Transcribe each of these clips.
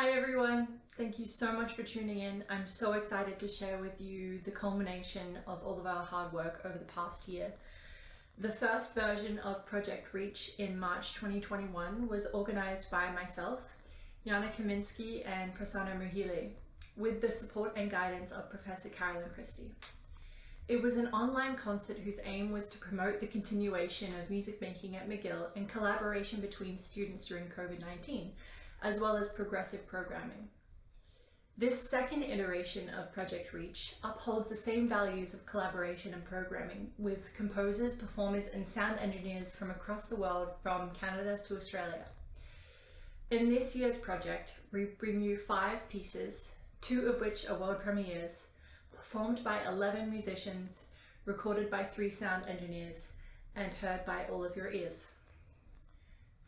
Hi everyone, thank you so much for tuning in. I'm so excited to share with you the culmination of all of our hard work over the past year. The first version of Project Reach in March 2021 was organized by myself, Jana Kaminsky and Prasanna Muhile, with the support and guidance of Professor Carolyn Christie. It was an online concert whose aim was to promote the continuation of music making at McGill and collaboration between students during COVID-19, as well as progressive programming. This second iteration of Project Reach upholds the same values of collaboration and programming with composers, performers, and sound engineers from across the world, from Canada to Australia. In this year's project, we bring you 5 pieces, 2 of which are world premieres, performed by 11 musicians, recorded by 3 sound engineers, and heard by all of your ears.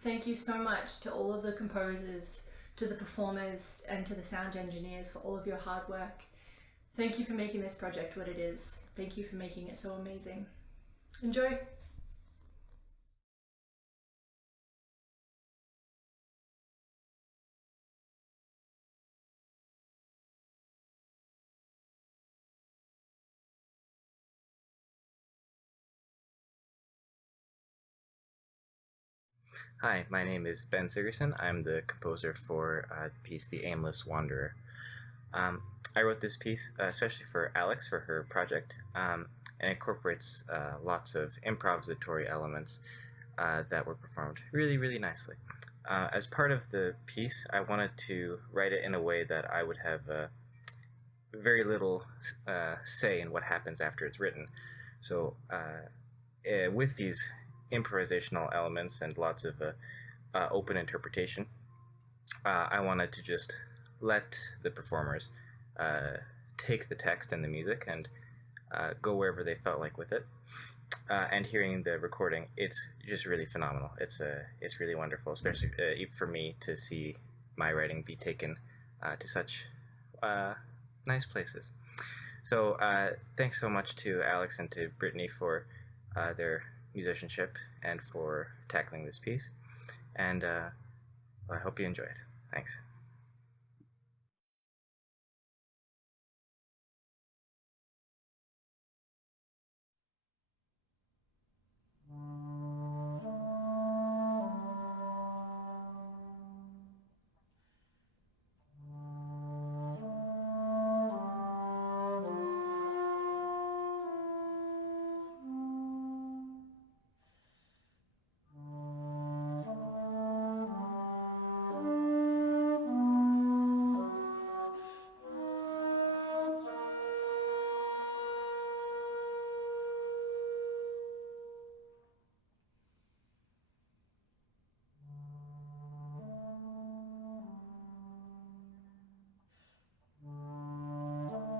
Thank you so much to all of the composers, to the performers, and to the sound engineers for all of your hard work. Thank you for making this project what it is. Thank you for making it so amazing. Enjoy! Hi, my name is Ben Sigerson. I'm the composer for the piece The Aimless Wanderer. I wrote this piece especially for Alex for her project, and incorporates lots of improvisatory elements that were performed really nicely. As part of the piece, I wanted to write it in a way that I would have very little say in what happens after it's written. So with these improvisational elements and lots of open interpretation, I wanted to just let the performers take the text and the music and go wherever they felt like with it. And hearing the recording, it's just really phenomenal. It's really wonderful, especially for me to see my writing be taken to such nice places. So thanks so much to Alex and to Brittany for their musicianship and for tackling this piece, and I hope you enjoy it. Thanks.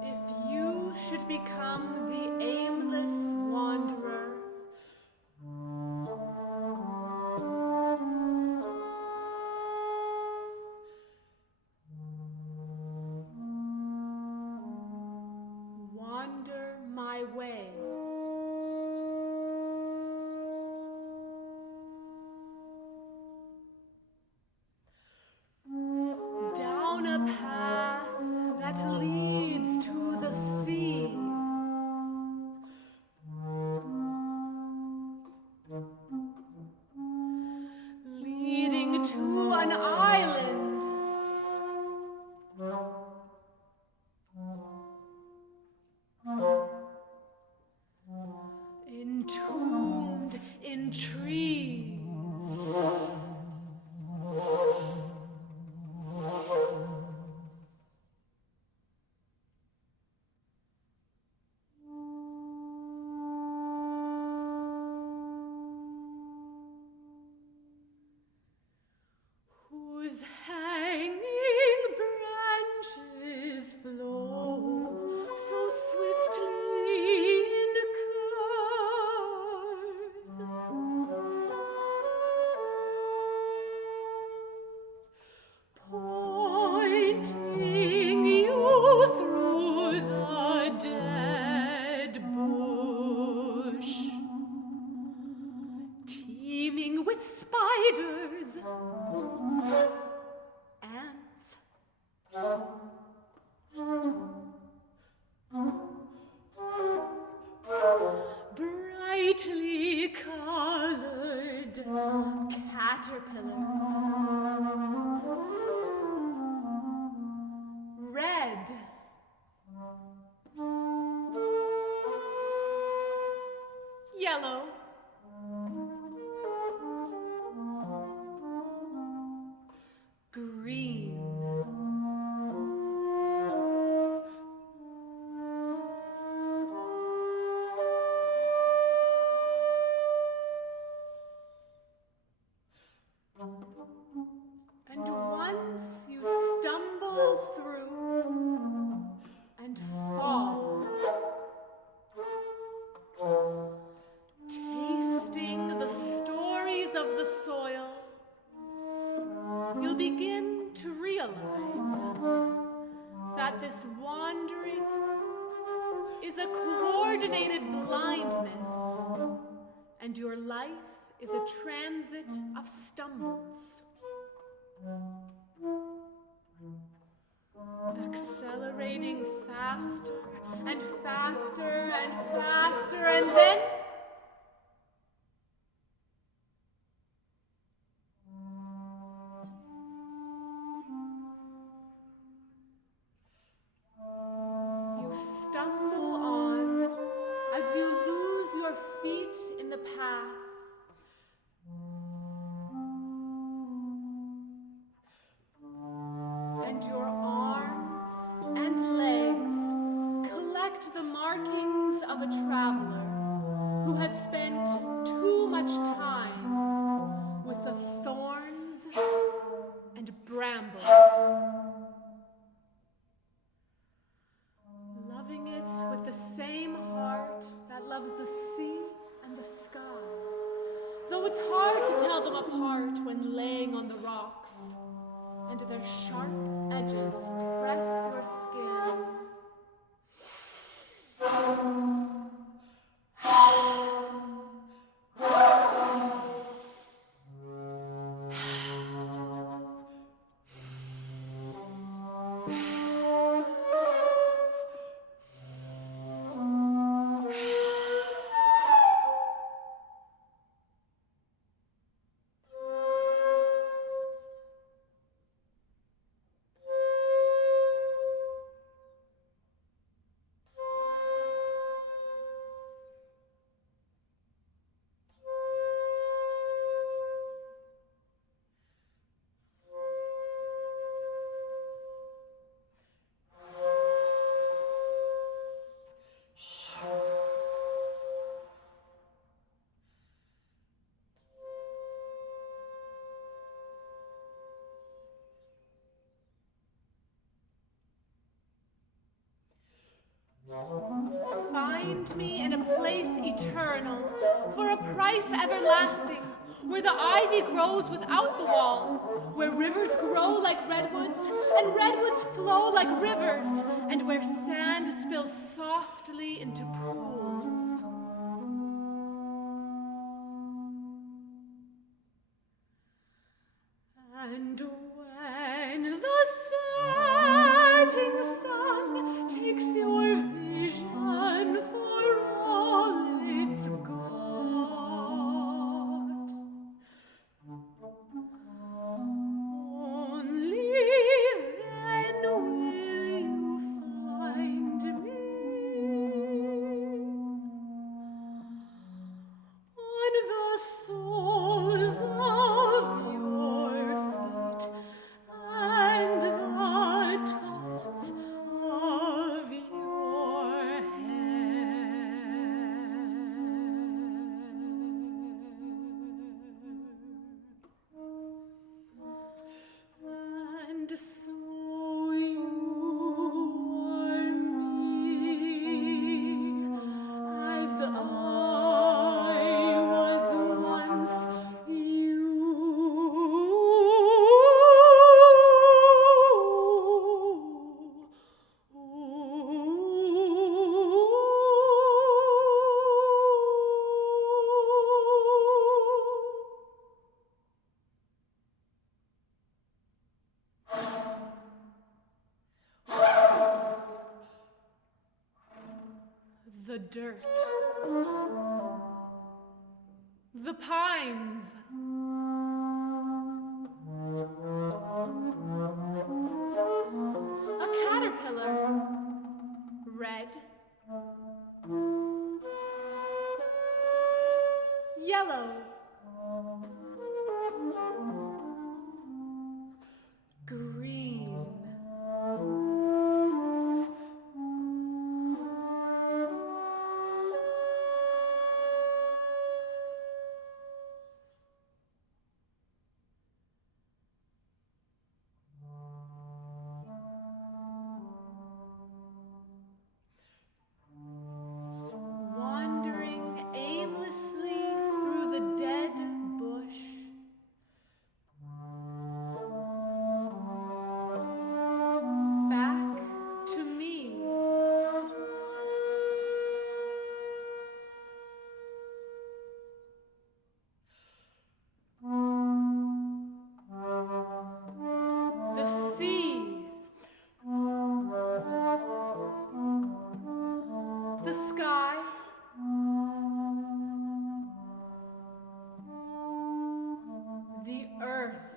If you should become the aimless wanderer, wander my way. Down a path that leads to the sea. Leading to an island. Entombed in trees. Whose hanging branches flow so swiftly in curves, pointing you through the dead bush, teeming with spiders, ants, caterpillars. Red. Yellow. Green. And once you stumble through and fall, tasting the stories of the soil, you'll begin to realize that this wandering is a coordinated blindness, and your life is a transit of stumbles. Accelerating faster and faster and faster, and then you stumble on as you lose your feet in the path. And your arms and legs collect the markings of a traveler who has spent too much time with the thorns and brambles, loving it with the same heart that loves the sea and the sky, though it's hard to tell them apart when laying on the rocks and their sharp edges press your skin. Find me in a place eternal, for a price everlasting, where the ivy grows without the wall, where rivers grow like redwoods, and redwoods flow like rivers, and where sand spills softly into pools. And when the setting sun takes your vision for all it's got, only then will you find me on the soles of your feet and the tufts of your hair. And so you are me, as I was once you. The dirt, the pines, yellow, green, wandering aimlessly through the dead bush. Back to me. The sea. The sky. The earth.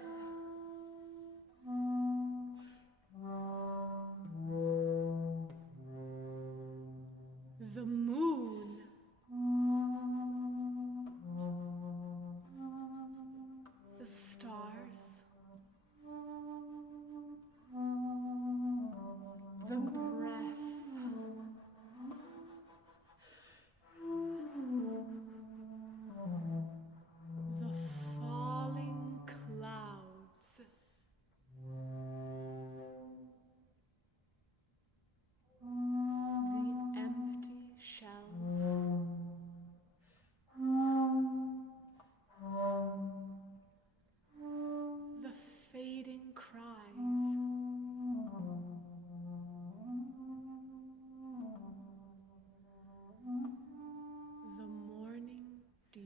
The moon. The stars. The breath. The falling clouds. The empty shells. The fading cries. The morning dew.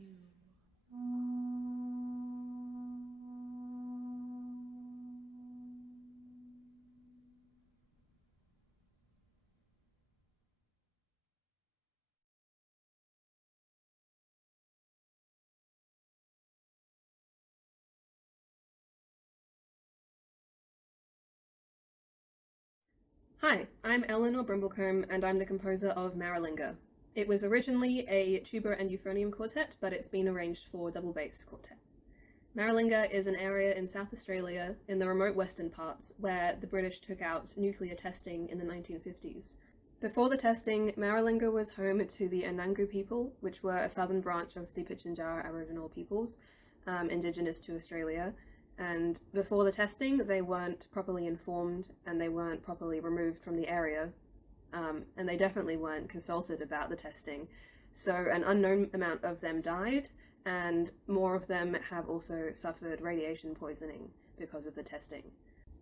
Hi, I'm Eleanor Brimblecombe, and I'm the composer of Marilinga. It was originally a tuba and euphonium quartet, but it's been arranged for double bass quartet. Marilinga is an area in South Australia, in the remote western parts, where the British took out nuclear testing in the 1950s. Before the testing, Marilinga was home to the Anangu people, which were a southern branch of the Pitjantjatjara Aboriginal peoples, indigenous to Australia. And before the testing, they weren't properly informed and they weren't properly removed from the area. And they definitely weren't consulted about the testing. So an unknown amount of them died, and more of them have also suffered radiation poisoning because of the testing.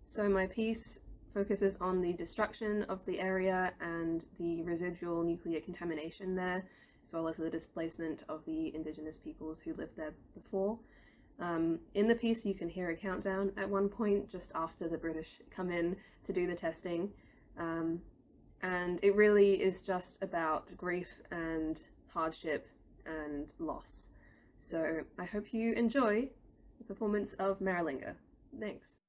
So my piece focuses on the destruction of the area and the residual nuclear contamination there, as well as the displacement of the indigenous peoples who lived there before. In the piece you can hear a countdown at one point just after the British come in to do the testing, and it really is just about grief and hardship and loss. So I hope you enjoy the performance of Marilinga. Thanks.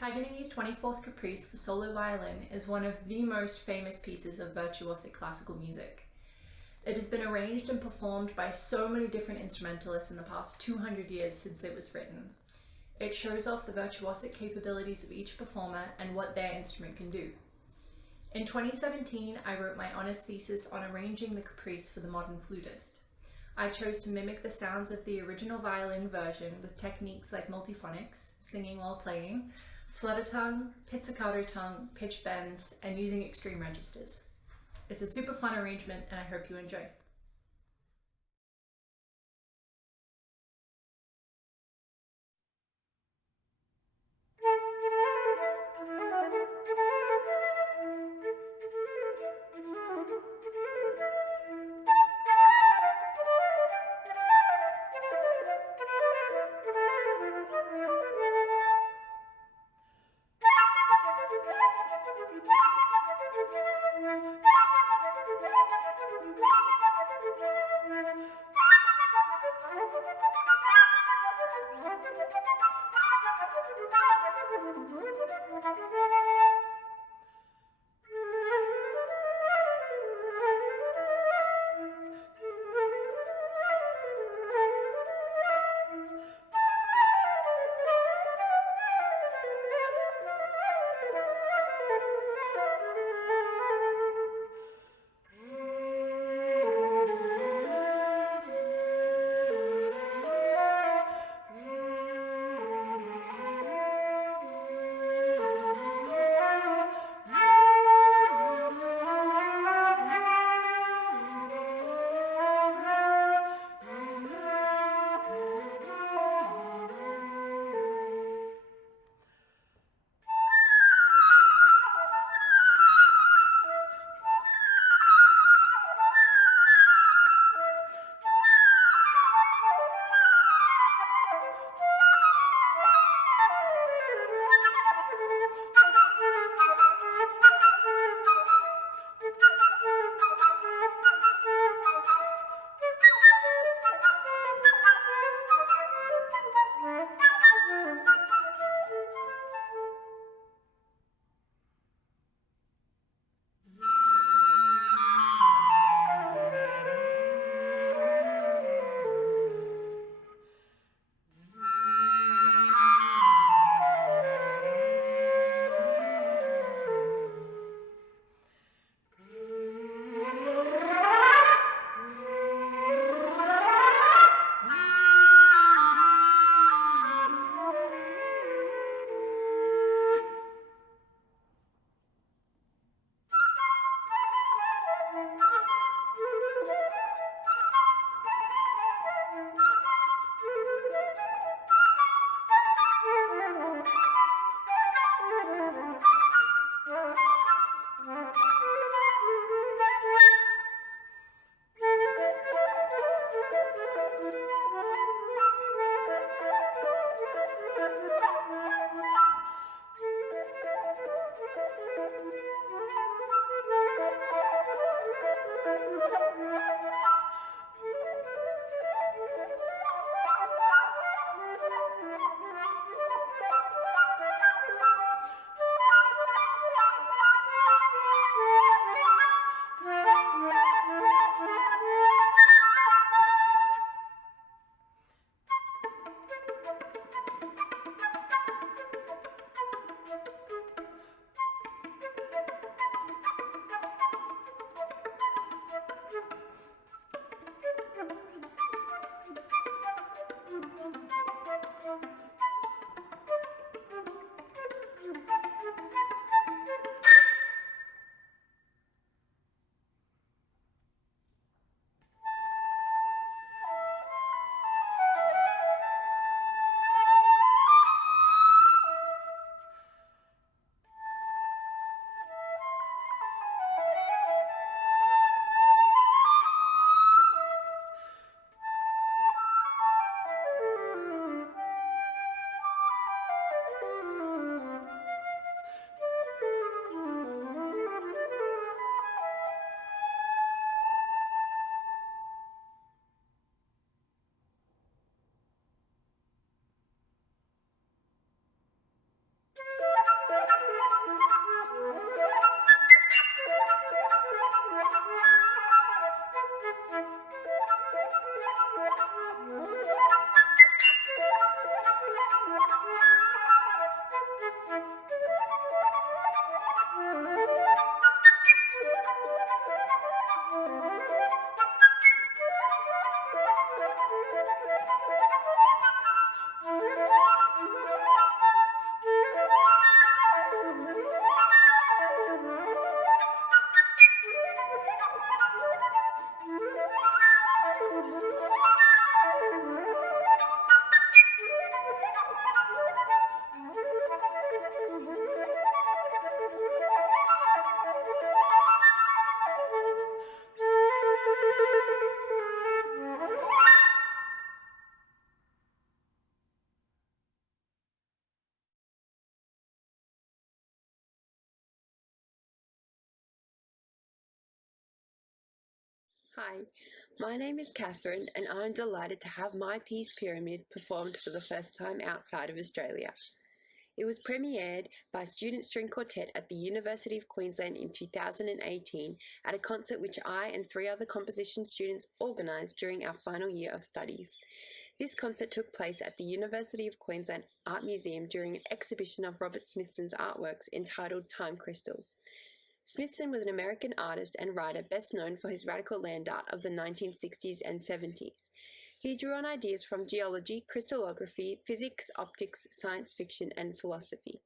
Paganini's 24th Caprice for solo violin is one of the most famous pieces of virtuosic classical music. It has been arranged and performed by so many different instrumentalists in the past 200 years since it was written. It shows off the virtuosic capabilities of each performer and what their instrument can do. In 2017, I wrote my honours thesis on arranging the Caprice for the modern flutist. I chose to mimic the sounds of the original violin version with techniques like multiphonics, singing while playing, flutter tongue, pizzicato tongue, pitch bends, and using extreme registers. It's a super fun arrangement and I hope you enjoy. Hi, my name is Katherine and I'm delighted to have my piece Pyramid performed for the first time outside of Australia. It was premiered by Student String Quartet at the University of Queensland in 2018 at a concert which I and 3 other composition students organised during our final year of studies. This concert took place at the University of Queensland Art Museum during an exhibition of Robert Smithson's artworks entitled Time Crystals. Smithson was an American artist and writer best known for his radical land art of the 1960s and 70s. He drew on ideas from geology, crystallography, physics, optics, science fiction, and philosophy.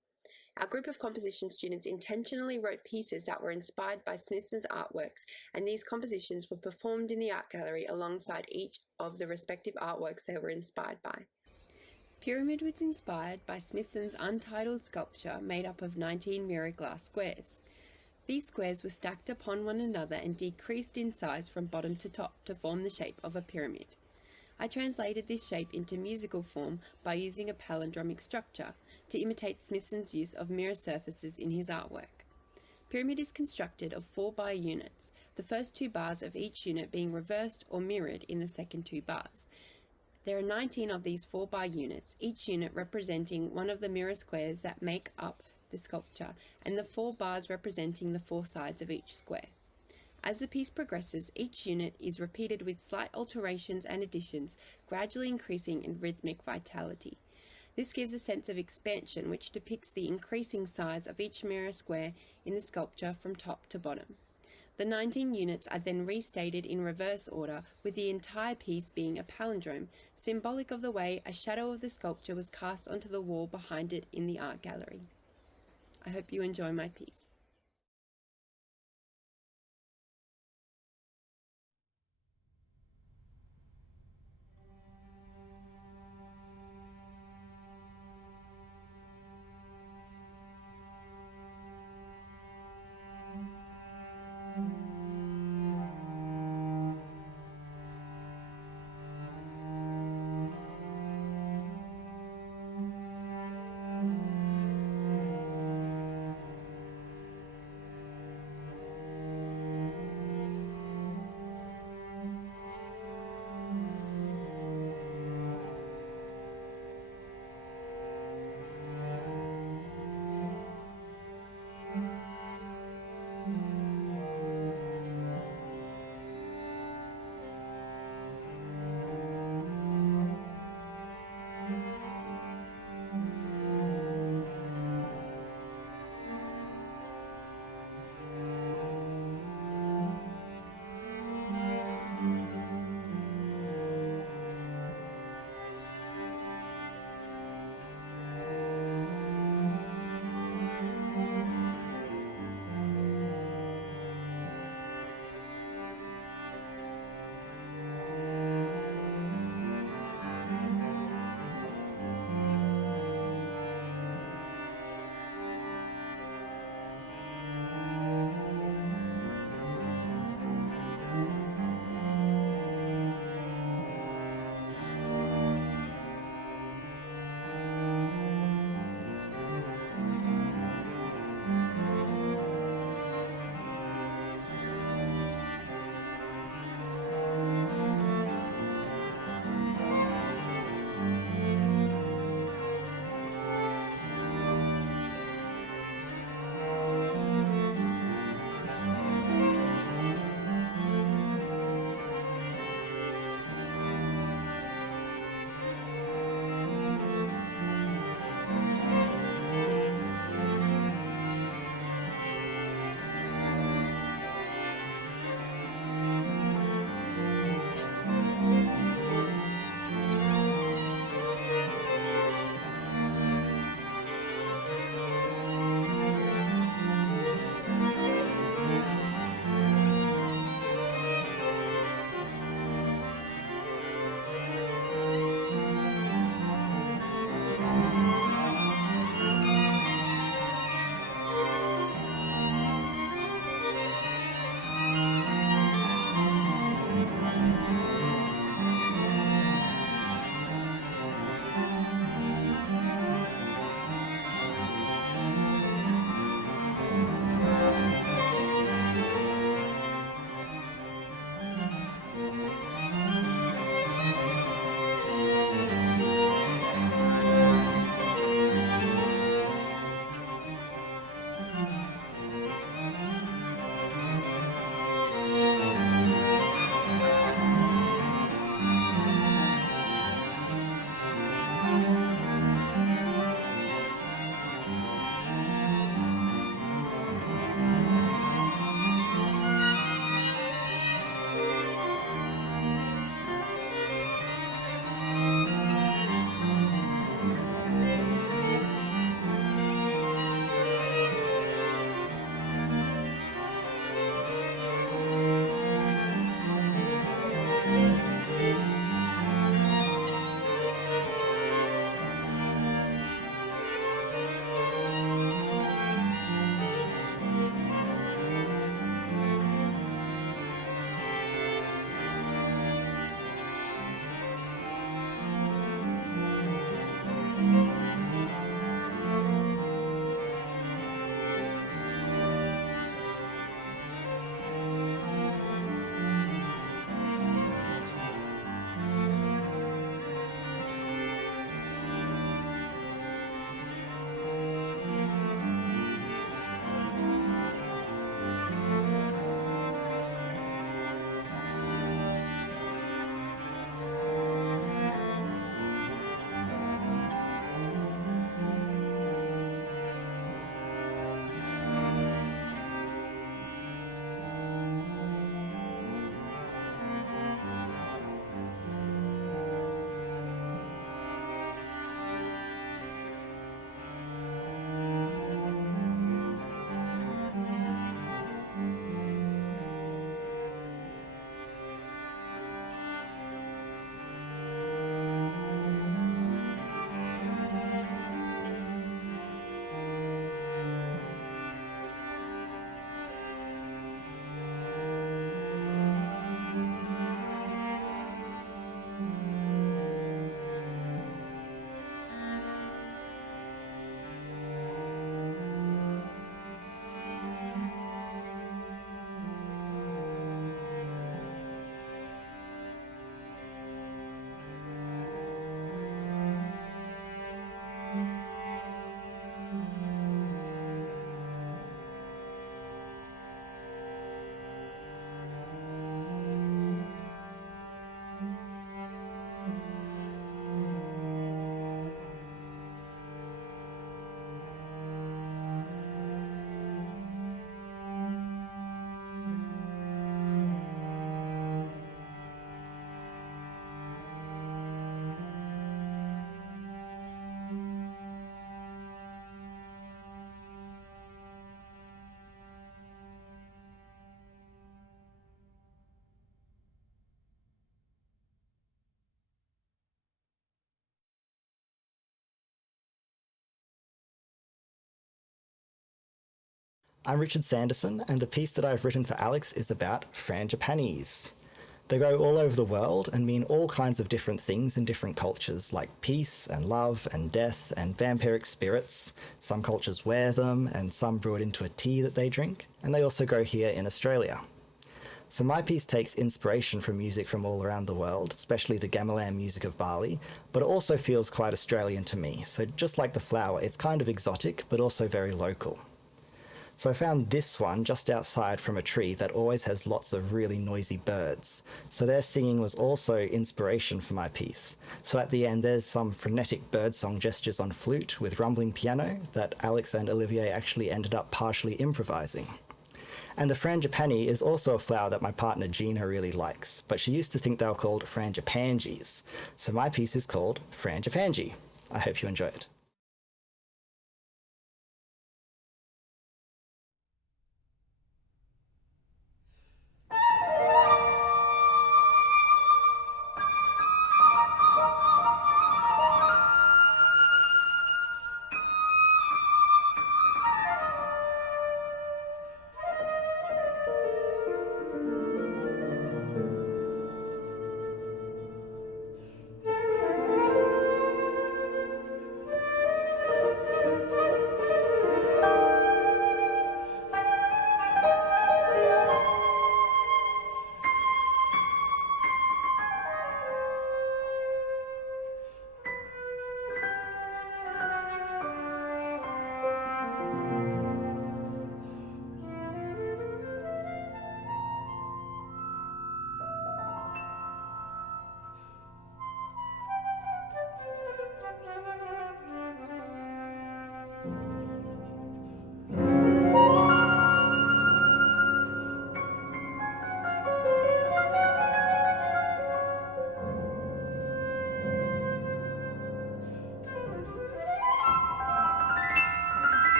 Our group of composition students intentionally wrote pieces that were inspired by Smithson's artworks, and these compositions were performed in the art gallery alongside each of the respective artworks they were inspired by. Pyramid was inspired by Smithson's untitled sculpture made up of 19 mirror glass squares. These squares were stacked upon one another and decreased in size from bottom to top to form the shape of a pyramid. I translated this shape into musical form by using a palindromic structure to imitate Smithson's use of mirror surfaces in his artwork. Pyramid is constructed of 4 bar units, the first 2 bars of each unit being reversed or mirrored in the second 2 bars. There are 19 of these 4 bar units, each unit representing one of the mirror squares that make up the sculpture, and the 4 bars representing the 4 sides of each square. As the piece progresses, each unit is repeated with slight alterations and additions, gradually increasing in rhythmic vitality. This gives a sense of expansion which depicts the increasing size of each mirror square in the sculpture from top to bottom. The 19 units are then restated in reverse order, with the entire piece being a palindrome, symbolic of the way a shadow of the sculpture was cast onto the wall behind it in the art gallery. I hope you enjoy my piece. I'm Richard Sanderson, and the piece that I've written for Alex is about frangipanis. They grow all over the world and mean all kinds of different things in different cultures, like peace and love and death and vampiric spirits. Some cultures wear them, and some brew it into a tea that they drink, and they also grow here in Australia. So my piece takes inspiration from music from all around the world, especially the gamelan music of Bali, but it also feels quite Australian to me. So just like the flower, it's kind of exotic, but also very local. So I found this one just outside from a tree that always has lots of really noisy birds. So their singing was also inspiration for my piece. So at the end there's some frenetic birdsong gestures on flute with rumbling piano that Alex and Olivier actually ended up partially improvising. And the frangipani is also a flower that my partner Gina really likes, but she used to think they were called frangipanges. So my piece is called Frangipangi. I hope you enjoy it.